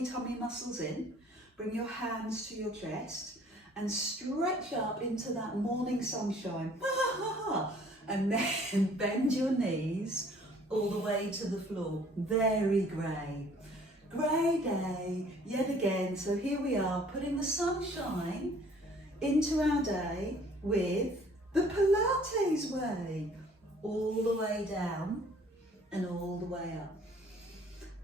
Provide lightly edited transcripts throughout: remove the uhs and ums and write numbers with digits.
lovely tummy muscles in. Bring your hands to your chest and stretch up into that morning sunshine. And then bend your knees all the way to the floor. Very grey. Grey day, yet again. So here we are, putting the sunshine into our day with the Pilates way. All the way down and all the way up.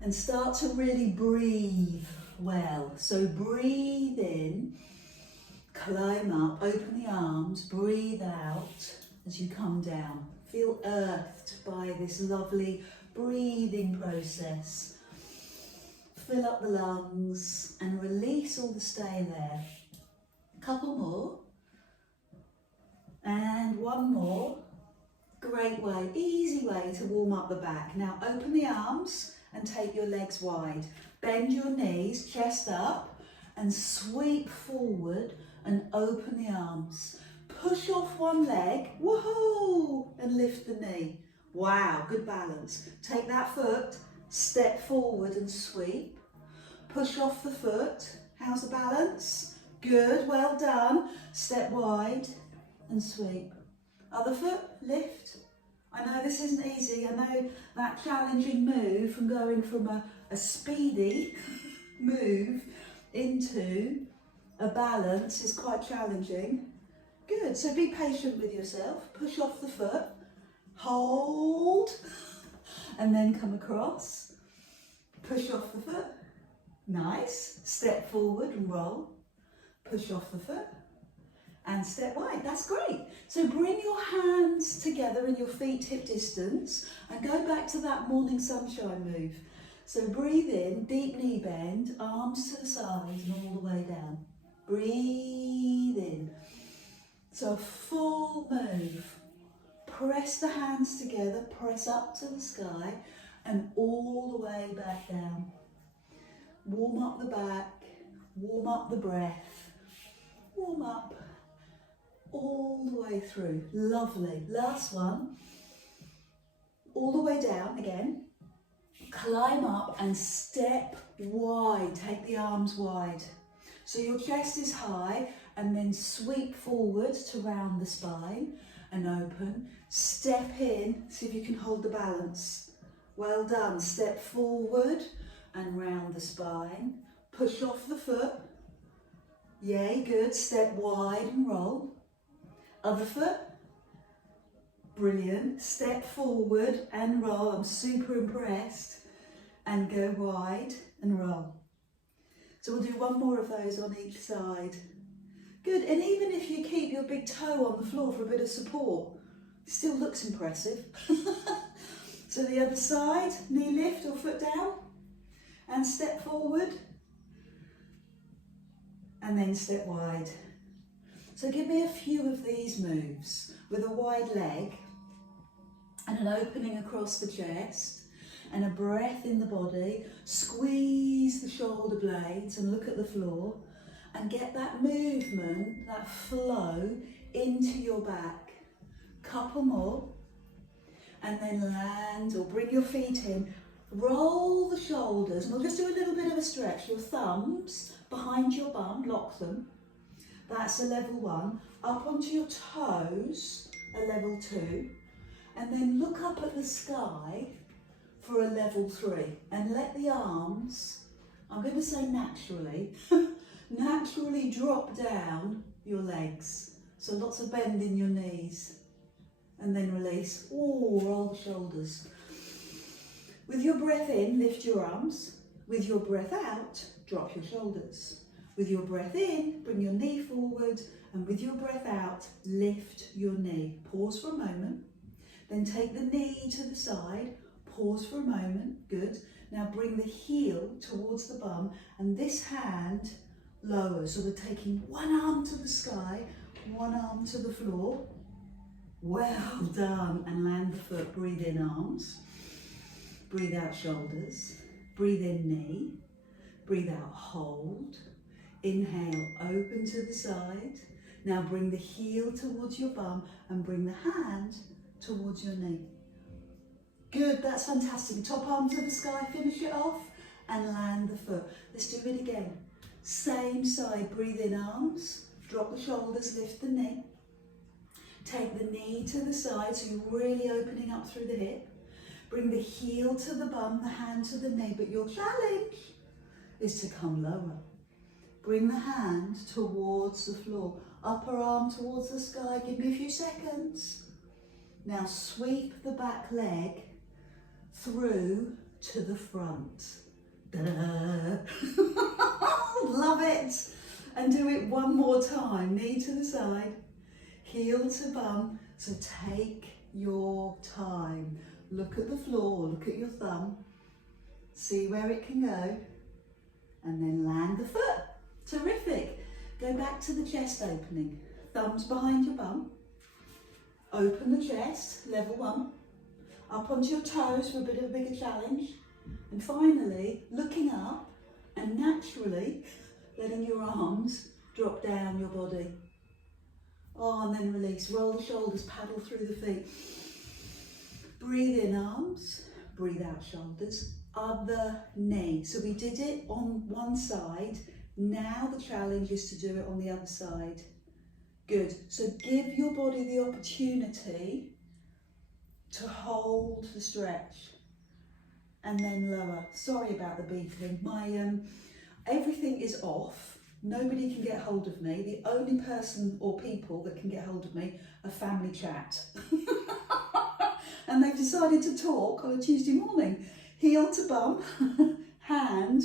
And start to really breathe well. So breathe in, climb up, open the arms, breathe out as you come down. Feel earthed by this lovely breathing process. Fill up the lungs and release all the stay there. A couple more. And one more. Great way, easy way to warm up the back. Now open the arms and take your legs wide. Bend your knees, chest up, and sweep forward and open the arms. Push off one leg, woohoo, and lift the knee. Wow, good balance. Take that foot, step forward and sweep. Push off the foot. How's the balance? Good, well done. Step wide and sweep. Other foot, lift. I know this isn't easy. I know that challenging move from going from a speedy move into a balance is quite challenging. Good, so be patient with yourself. Push off the foot, hold, and then come across. Push off the foot, nice. Step forward and roll. Push off the foot. And step wide, that's great. So bring your hands together and your feet hip distance and go back to that morning sunshine move. So breathe in, deep knee bend, arms to the side and all the way down. Breathe in. So a full move. Press the hands together, press up to the sky and all the way back down. Warm up the back, warm up the breath, warm up. All the way through, lovely. Last one, all the way down again, climb up and step wide, take the arms wide. So your chest is high and then sweep forward to round the spine and open. Step in, see if you can hold the balance. Well done, step forward and round the spine. Push off the foot, yay, good, step wide and roll. Other foot, brilliant. Step forward and roll. I'm super impressed. And go wide and roll. So we'll do one more of those on each side. Good, and even if you keep your big toe on the floor for a bit of support, it still looks impressive. So the other side, knee lift or foot down, and step forward, and then step wide. So give me a few of these moves with a wide leg and an opening across the chest and a breath in the body. Squeeze the shoulder blades and look at the floor and get that movement, that flow into your back. Couple more and then land or bring your feet in. Roll the shoulders and we'll just do a little bit of a stretch. Your thumbs behind your bum, lock them. That's a level 1. Up onto your toes, a level 2. And then look up at the sky for a level 3. And let the arms, I'm going to say naturally, naturally drop down your legs. So lots of bend in your knees. And then release. Oh, roll the shoulders. With your breath in, lift your arms. With your breath out, drop your shoulders. With your breath in, bring your knee forward, and with your breath out, lift your knee. Pause for a moment, then take the knee to the side, pause for a moment, good. Now bring the heel towards the bum, and this hand lowers. So we're taking one arm to the sky, one arm to the floor. Well done, and land the foot. Breathe in arms, breathe out shoulders, breathe in knee, breathe out hold. Inhale, open to the side. Now bring the heel towards your bum and bring the hand towards your knee. Good, that's fantastic. Top arm to the sky, finish it off. and land the foot. Let's do it again. Same side, breathe in arms, drop the shoulders, lift the knee. Take the knee to the side, so you're really opening up through the hip. Bring the heel to the bum, the hand to the knee, but your challenge is to come lower. Bring the hand towards the floor, upper arm towards the sky. Give me a few seconds. Now sweep the back leg through to the front. Da-da. Love it. And do it one more time. Knee to the side, heel to bum. So take your time. Look at the floor, look at your thumb. See where it can go. And then land the foot. Terrific. Go back to the chest opening. Thumbs behind your bum. Open the chest, level 1. Up onto your toes for a bit of a bigger challenge. And finally, looking up and naturally letting your arms drop down your body. Oh, and then release. Roll the shoulders, paddle through the feet. Breathe in arms, breathe out shoulders. Other knee. So we did it on one side. Now the challenge is to do it on the other side. Good. So give your body the opportunity to hold the stretch and then lower. Sorry about the beeping. Everything is off. Nobody can get hold of me. The only person or people that can get hold of me are family chat. And they've decided to talk on a Tuesday morning. Heel to bum, hand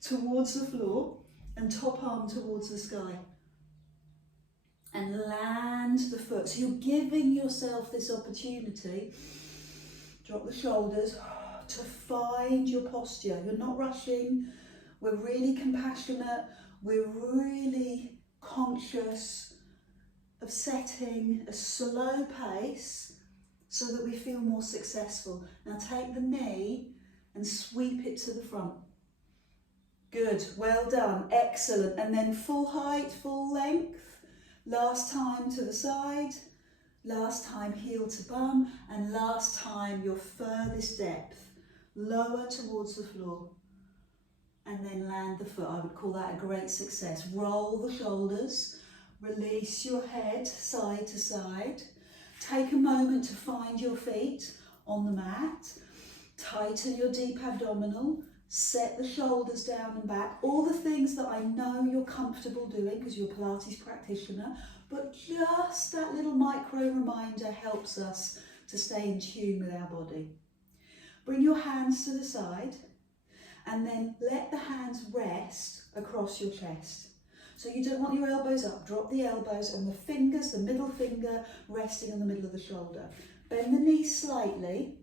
towards the floor and top arm towards the sky. And land the foot. So you're giving yourself this opportunity, drop the shoulders, to find your posture. You're not rushing. We're really compassionate. We're really conscious of setting a slow pace so that we feel more successful. Now take the knee and sweep it to the front. Good, well done, excellent. And then full height, full length. Last time to the side, last time heel to bum, and last time your furthest depth, lower towards the floor. And then land the foot. I would call that a great success. Roll the shoulders, release your head side to side. Take a moment to find your feet on the mat. Tighten your deep abdominal. Set the shoulders down and back. All the things that I know you're comfortable doing because you're a Pilates practitioner, but just that little micro reminder helps us to stay in tune with our body. Bring your hands to the side and then let the hands rest across your chest. So you don't want your elbows up, drop the elbows and the fingers, the middle finger resting on the middle of the shoulder. Bend the knees slightly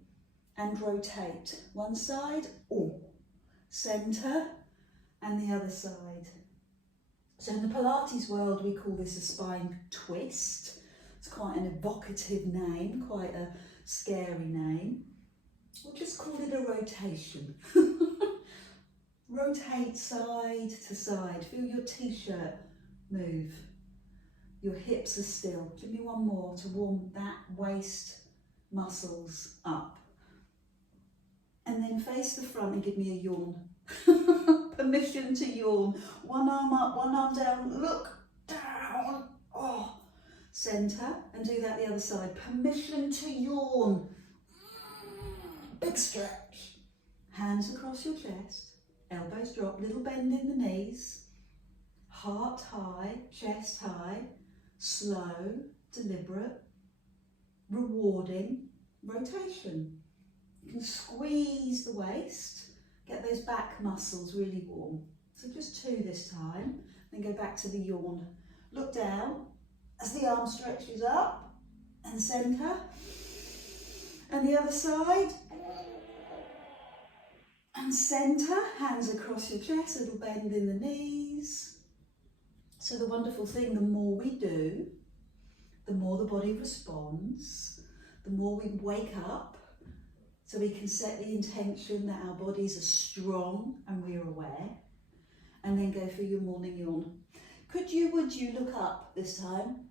and rotate. One side, centre and the other side. So in the Pilates world we call this a spine twist. It's quite an evocative name, quite a scary name. We'll just call it a rotation. Rotate side to side. Feel your t-shirt move. Your hips are still. Give me one more to warm that waist muscles up. And then face the front and give me a yawn. Permission to yawn. One arm up, one arm down. Look down. Oh, centre and do that the other side. Permission to yawn. Big stretch. Hands across your chest. Elbows drop, little bend in the knees, heart high, chest high, slow, deliberate, rewarding rotation. You can squeeze the waist, get those back muscles really warm. So just 2 this time, then go back to the yawn. Look down as the arm stretches up and centre, and the other side. And centre, hands across your chest, a little bend in the knees. So the wonderful thing, the more we do, the more the body responds, the more we wake up, so we can set the intention that our bodies are strong and we're aware, and then go for your morning yawn. Would you look up this time?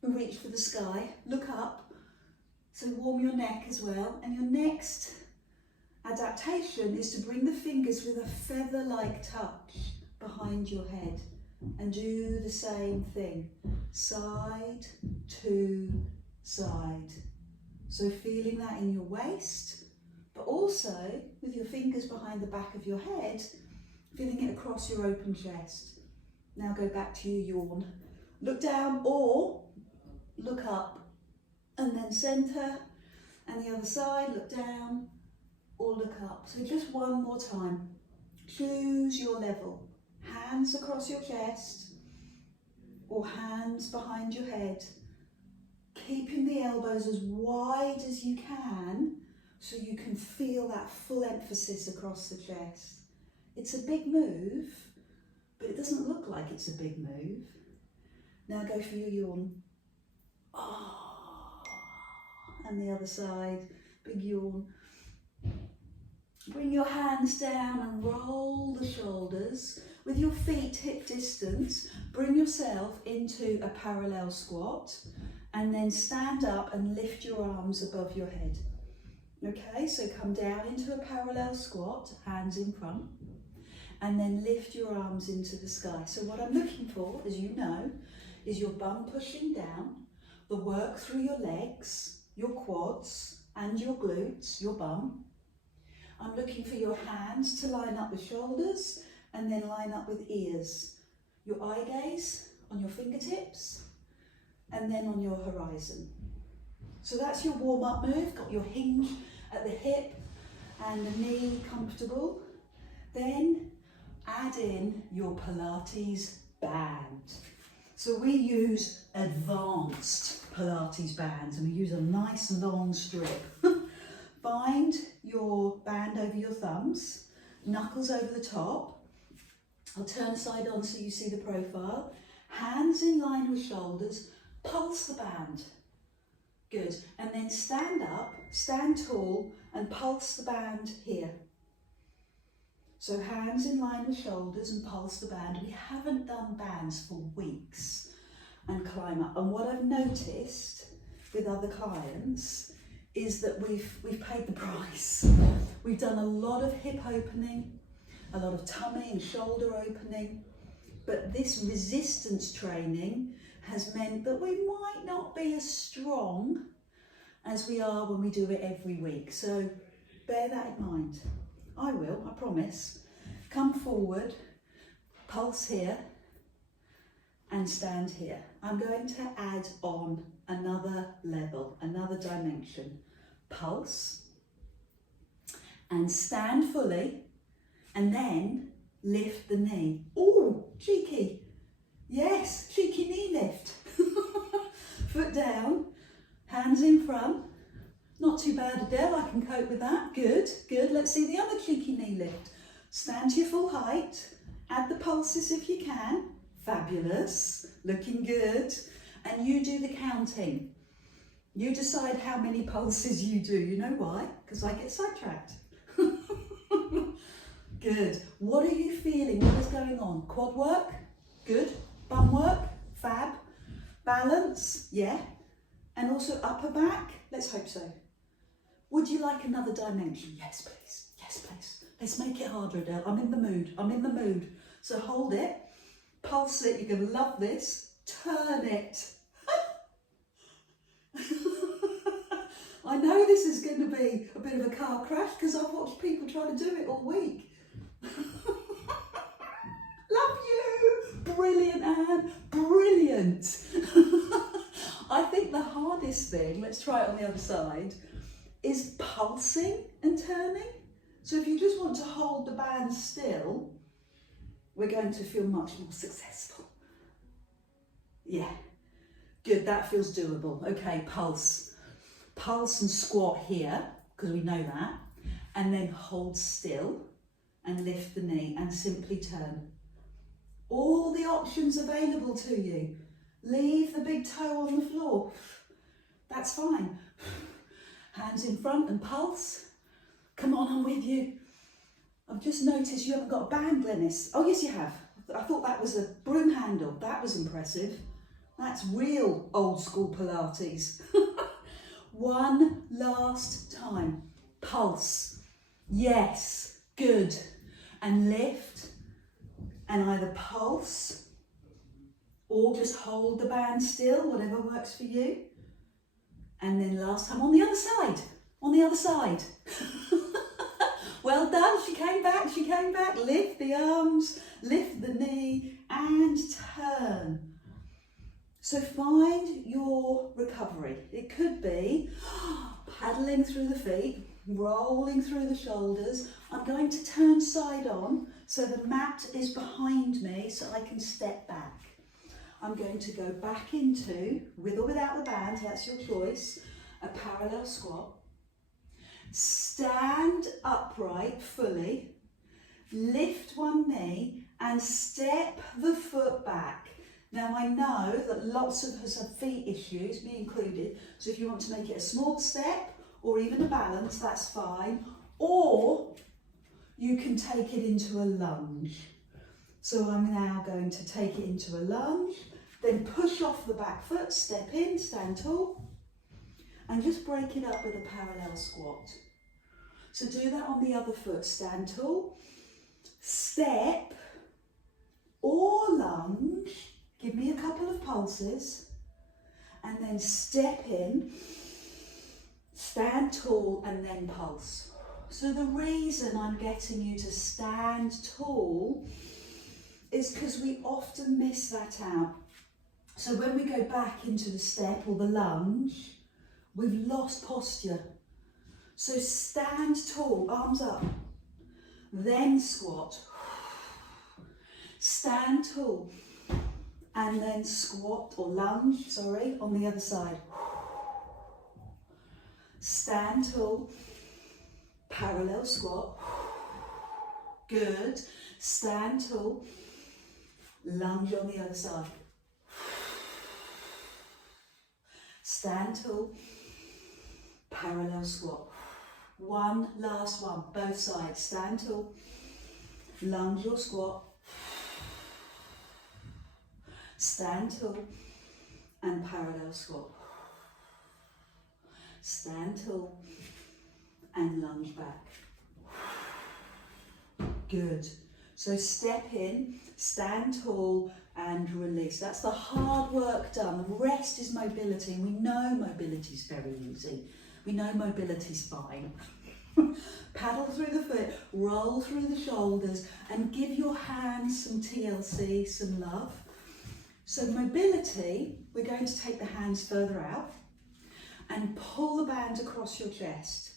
Reach for the sky, look up, so warm your neck as well, and your next adaptation is to bring the fingers with a feather-like touch behind your head and do the same thing, side to side. So feeling that in your waist, but also with your fingers behind the back of your head, feeling it across your open chest. Now go back to your yawn. Look down or look up, and then center, and the other side, look down or look up. So just one more time. Choose your level. Hands across your chest or hands behind your head. Keeping the elbows as wide as you can so you can feel that full emphasis across the chest. It's a big move, but it doesn't look like it's a big move. Now go for your yawn. Oh, and the other side, big yawn. Bring your hands down and roll the shoulders. With your feet hip distance, bring yourself into a parallel squat and then stand up and lift your arms above your head. Okay, so come down into a parallel squat, hands in front, and then lift your arms into the sky. So what I'm looking for, as you know, is your bum pushing down, the work through your legs, your quads and your glutes, your bum. I'm looking for your hands to line up with shoulders and then line up with ears. Your eye gaze on your fingertips and then on your horizon. So that's your warm-up move, got your hinge at the hip and the knee comfortable. Then add in your Pilates band. So we use advanced Pilates bands and we use a nice long strip. Find your band over your thumbs, knuckles over the top. I'll turn side on so you see the profile. Hands in line with shoulders, pulse the band. Good, and then stand up, stand tall and pulse the band here. So hands in line with shoulders and pulse the band. We haven't done bands for weeks. And climb up. And what I've noticed with other clients is that we've paid the price. We've done a lot of hip opening, a lot of tummy and shoulder opening, but this resistance training has meant that we might not be as strong as we are when we do it every week. So bear that in mind. I will, I promise. Come forward, pulse here, and stand here. I'm going to add on another level, another dimension. Pulse, and stand fully, and then lift the knee. Oh, cheeky. Yes, cheeky knee lift. Foot down, hands in front. Not too bad, Adele, I can cope with that. Good, good. Let's see the other cheeky knee lift. Stand to your full height. Add the pulses if you can. Fabulous, looking good. And you do the counting. You decide how many pulses you do. You know why? Because I get sidetracked. Good. What are you feeling? What is going on? Quad work? Good. Bum work? Fab. Balance? Yeah. And also upper back? Let's hope so. Would you like another dimension? Yes, please. Yes, please. Let's make it harder, Adele. I'm in the mood. I'm in the mood. So hold it. Pulse it. You're going to love this. Turn it. I know this is going to be a bit of a car crash because I've watched people try to do it all week. Love you! Brilliant, Anne. Brilliant. I think the hardest thing, let's try it on the other side, is pulsing and turning. So if you just want to hold the band still, we're going to feel much more successful. Yeah. Good, that feels doable. Okay, pulse. Pulse and squat here, because we know that. And then hold still and lift the knee and simply turn. All the options available to you. Leave the big toe on the floor. That's fine. Hands in front and pulse. Come on, I'm with you. I've just noticed you haven't got a band, Glenys. Oh, yes, you have. I thought that was a broom handle. That was impressive. That's real old school Pilates. One last time. Pulse. Yes, good. And lift and either pulse or just hold the band still, whatever works for you. And then last time on the other side, on the other side. Well done, she came back, lift the arms, lift the knee and turn. So find your recovery. It could be paddling through the feet, rolling through the shoulders. I'm going to turn side on so the mat is behind me so I can step back. I'm going to go back into, with or without the band, that's your choice, a parallel squat. Stand upright fully, lift one knee and step the foot back. Now I know that lots of us have feet issues, me included, so if you want to make it a small step or even a balance, that's fine. Or you can take it into a lunge. So I'm now going to take it into a lunge, then push off the back foot, step in, stand tall, and just break it up with a parallel squat. So do that on the other foot, stand tall, step or lunge, give me a couple of pulses, and then step in, stand tall and then pulse. So the reason I'm getting you to stand tall is because we often miss that out. So when we go back into the step or the lunge, we've lost posture. So stand tall, arms up, then squat. Stand tall and then squat or lunge, sorry, on the other side. Stand tall, parallel squat. Good. Stand tall, lunge on the other side. Stand tall, parallel squat. One last one, both sides. Stand tall, lunge or squat. Stand tall and parallel squat. Stand tall and lunge back. Good. So step in, stand tall and release. That's the hard work done. The rest is mobility, and we know mobility is very easy. We know mobility's fine. Paddle through the foot, roll through the shoulders and give your hands some TLC, some love. So mobility, we're going to take the hands further out and pull the band across your chest.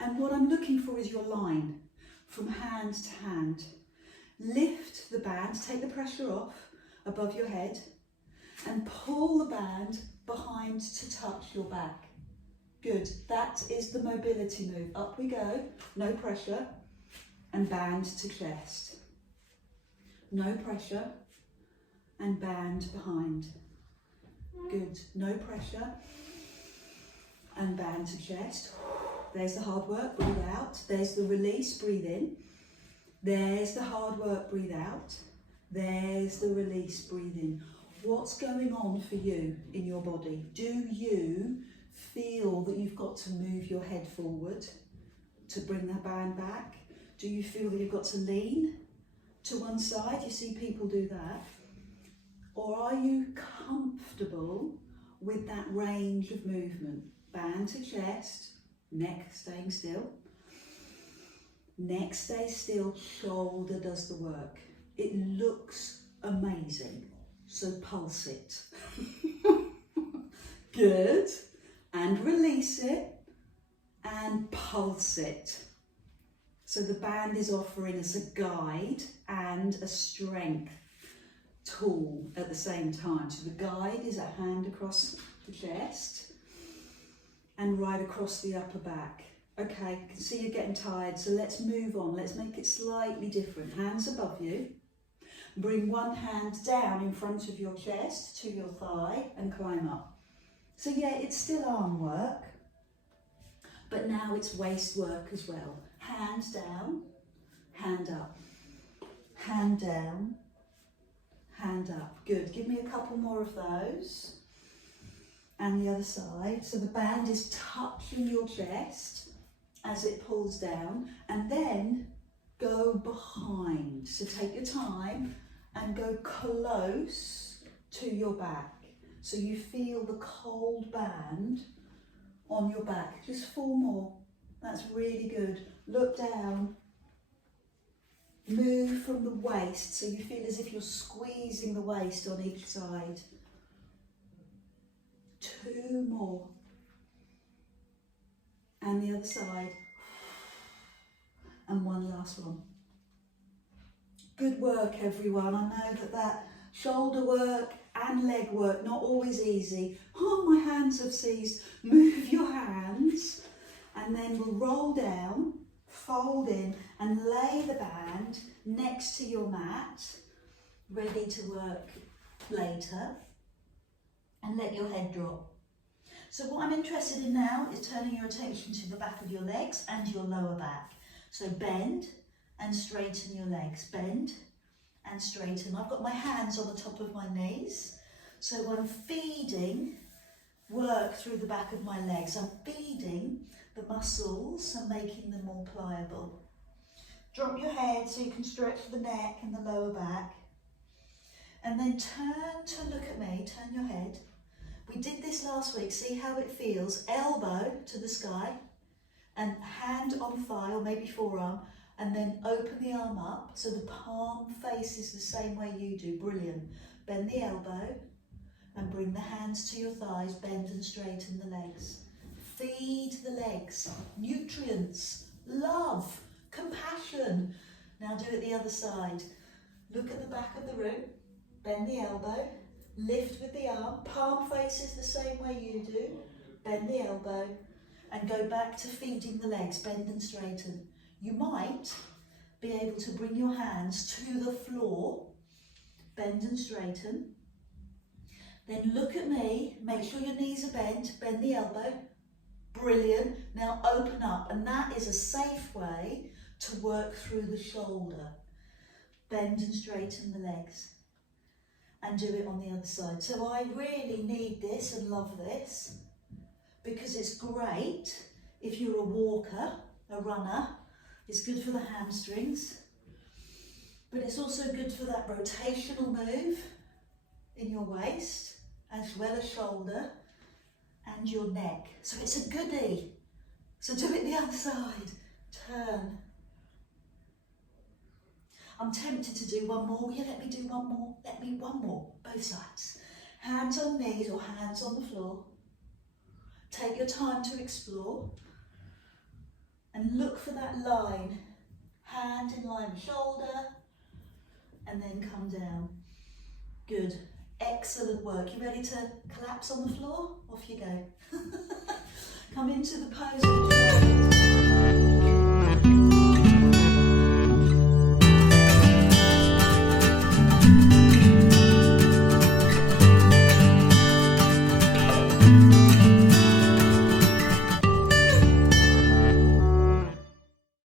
And what I'm looking for is your line from hand to hand. Lift the band, take the pressure off above your head and pull the band behind to touch your back. Good, that is the mobility move. Up we go, no pressure, and band to chest. No pressure, and band behind. Good, no pressure, and band to chest. There's the hard work, breathe out. There's the release, breathe in. There's the hard work, breathe out. There's the release, breathe in. What's going on for you in your body? Do you feel that you've got to move your head forward to bring that band back? Do you feel that you've got to lean to one side? You see people do that. Or are you comfortable with that range of movement? Band to chest, neck staying still. Neck stays still, shoulder does the work. It looks amazing, so pulse it. Good. And release it and pulse it. So the band is offering us a guide and a strength tool at the same time. So the guide is a hand across the chest and right across the upper back. Okay, I can see you're getting tired, so let's move on. Let's make it slightly different. Hands above you. Bring one hand down in front of your chest to your thigh and climb up. So yeah, it's still arm work, but now it's waist work as well. Hand down, hand up, hand down, hand up. Good, give me a couple more of those. And the other side. So the band is touching your chest as it pulls down, and then go behind. So take your time and go close to your back. So you feel the cold band on your back. Just 4 more. That's really good. Look down. Move from the waist so you feel as if you're squeezing the waist on each side. 2 more. And the other side. And one last one. Good work, everyone. I know that shoulder work and leg work, not always easy. Oh, my hands have seized. Move your hands, and then we'll roll down, fold in, and lay the band next to your mat, ready to work later, and let your head drop. So what I'm interested in now is turning your attention to the back of your legs and your lower back. So bend and straighten your legs. Bend and straighten. I've got my hands on the top of my knees. So I'm feeding work through the back of my legs. I'm feeding the muscles and making them more pliable. Drop your head so you can stretch the neck and the lower back. And then turn to look at me, turn your head. We did this last week, see how it feels. Elbow to the sky and hand on thigh or maybe forearm, and then open the arm up so the palm faces the same way you do. Brilliant. Bend the elbow and bring the hands to your thighs, bend and straighten the legs. Feed the legs, nutrients, love, compassion. Now do it the other side. Look at the back of the room, bend the elbow, lift with the arm, palm faces the same way you do, bend the elbow, and go back to feeding the legs, bend and straighten. You might be able to bring your hands to the floor, bend and straighten. Then look at me, make sure your knees are bent, bend the elbow. Brilliant. Now open up, and that is a safe way to work through the shoulder. Bend and straighten the legs. And do it on the other side. So I really need this and love this because it's great if you're a walker, a runner. It's good for the hamstrings, but it's also good for that rotational move in your waist as well as shoulder and your neck. So it's a goodie. So do it the other side. Turn. I'm tempted to do one more. Will you let me do one more? Let me one more. Both sides. Hands on knees or hands on the floor. Take your time to explore. And look for that line. Hand in line with shoulder. And then come down. Good. Excellent work. You ready to collapse on the floor? Off you go. Come into the pose of the triangle.